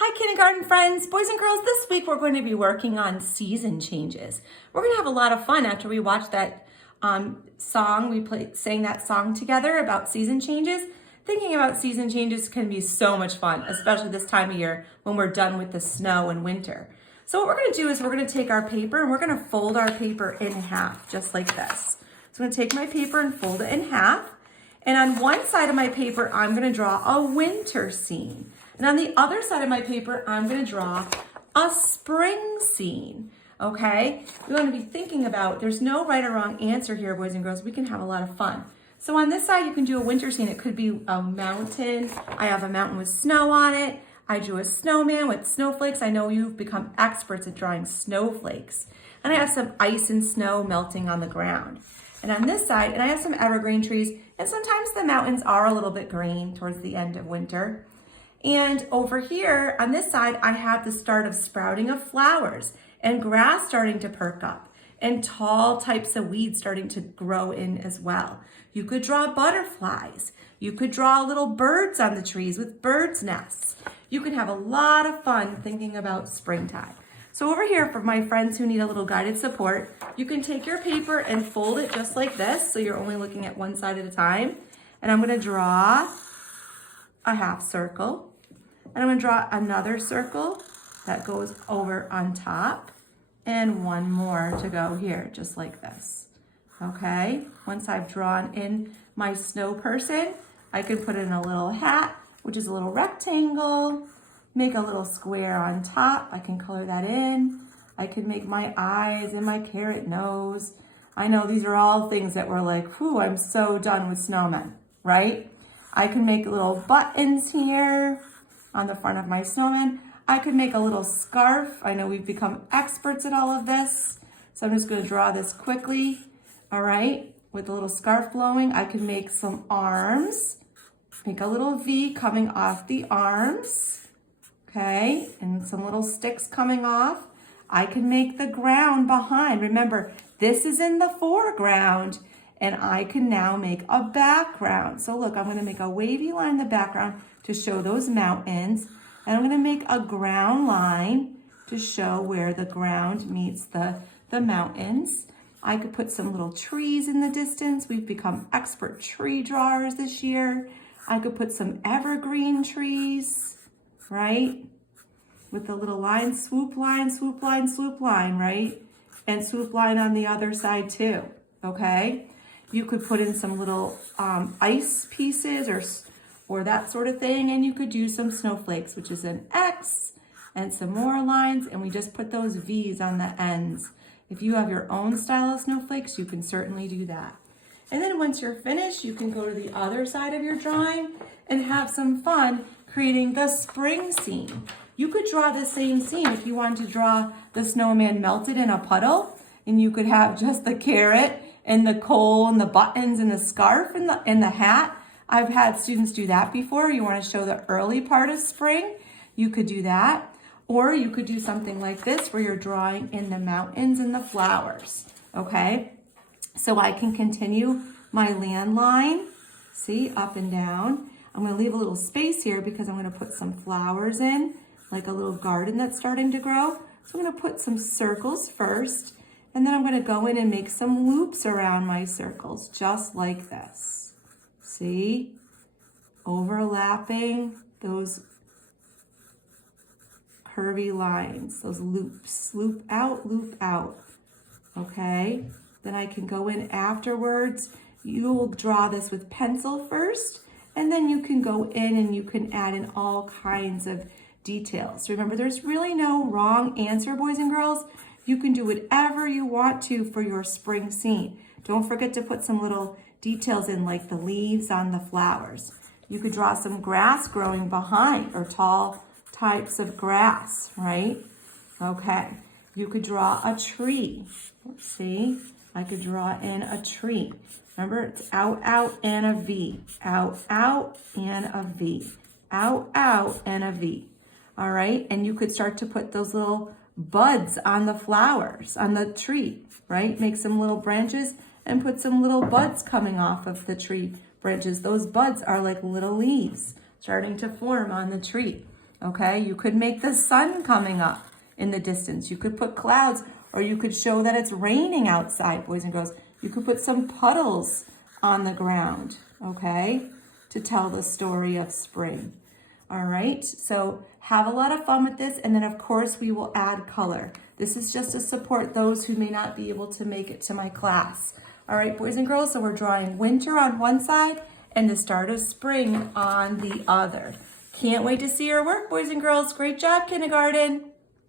Hi kindergarten friends, boys and girls. This week we're going to be working on season changes. We're going to have a lot of fun after we watch that song. Sang that song together about season changes. Thinking about season changes can be so much fun, especially this time of year when we're done with the snow and winter. So what we're going to do is we're going to take our paper and we're going to fold our paper in half, just like this. So I'm going to take my paper and fold it in half. And on one side of my paper, I'm going to draw a winter scene. And on the other side of my paper, I'm going to draw a spring scene. Okay? We want to be thinking about, there's no right or wrong answer here, boys and girls. We can have a lot of fun. So on this side, you can do a winter scene. It could be a mountain. I have a mountain with snow on it. I drew a snowman with snowflakes. I know you've become experts at drawing snowflakes. And I have some ice and snow melting on the ground. And on this side, and I have some evergreen trees, and sometimes the mountains are a little bit green towards the end of winter. And over here on this side, I have the start of sprouting of flowers and grass starting to perk up and tall types of weeds starting to grow in as well. You could draw butterflies. You could draw little birds on the trees with birds' nests. You can have a lot of fun thinking about springtime. So over here, for my friends who need a little guided support, you can take your paper and fold it just like this, so you're only looking at one side at a time. And I'm going to draw a half circle, and I'm going to draw another circle that goes over on top, and one more to go here, just like this. Okay, once I've drawn in my snow person, I can put in a little hat, which is a little rectangle, make a little square on top. I can color that in. I can make my eyes and my carrot nose. I know these are all things that we're like, whew, I'm so done with snowmen, right? I can make little buttons here on the front of my snowman. I could make a little scarf. I know we've become experts at all of this. So I'm just going to draw this quickly. All right, with a little scarf blowing. I can make some arms. Make a little V coming off the arms. Okay, and some little sticks coming off. I can make the ground behind. Remember, this is in the foreground, and I can now make a background. So look, I'm going to make a wavy line in the background to show those mountains, and I'm going to make a ground line to show where the ground meets the mountains. I could put some little trees in the distance. We've become expert tree drawers this year. I could put some evergreen trees, right? With the little line, swoop line, swoop line, swoop line, right? And swoop line on the other side too, okay? You could put in some little ice pieces or that sort of thing, and you could do some snowflakes, which is an X, and some more lines, and we just put those V's on the ends. If you have your own style of snowflakes, you can certainly do that. And then once you're finished, you can go to the other side of your drawing and have some fun creating the spring scene. You could draw the same scene if you wanted to draw the snowman melted in a puddle, and you could have just the carrot and the coal and the buttons and the scarf and the hat. I've had students do that before. You want to show the early part of spring, you could do that. Or you could do something like this where you're drawing in the mountains and the flowers, okay? So I can continue my land line, see, up and down. I'm going to leave a little space here because I'm going to put some flowers in, like a little garden that's starting to grow. So I'm going to put some circles first, and then I'm going to go in and make some loops around my circles, just like this. See? Overlapping those curvy lines, those loops. Loop out, okay? Then I can go in afterwards. You'll draw this with pencil first, and then you can go in and you can add in all kinds of details. Remember, there's really no wrong answer, boys and girls. You can do whatever you want to for your spring scene. Don't forget to put some little details in, like the leaves on the flowers. You could draw some grass growing behind, or tall types of grass, right? Okay, you could draw a tree. Let's see, I could draw in a tree. Remember, it's out, out, and a V. Out, out, and a V. Out, out, and a V. All right, and you could start to put those little buds on the flowers, on the tree, right? Make some little branches and put some little buds coming off of the tree branches. Those buds are like little leaves starting to form on the tree. Okay, you could make the sun coming up in the distance. You could put clouds, or you could show that it's raining outside, boys and girls. You could put some puddles on the ground, okay, to tell the story of spring. All right, so have a lot of fun with this, and then of course we will add color. This is just to support those who may not be able to make it to my class. All right, boys and girls, so we're drawing winter on one side and the start of spring on the other. Can't wait to see your work, boys and girls. Great job, kindergarten.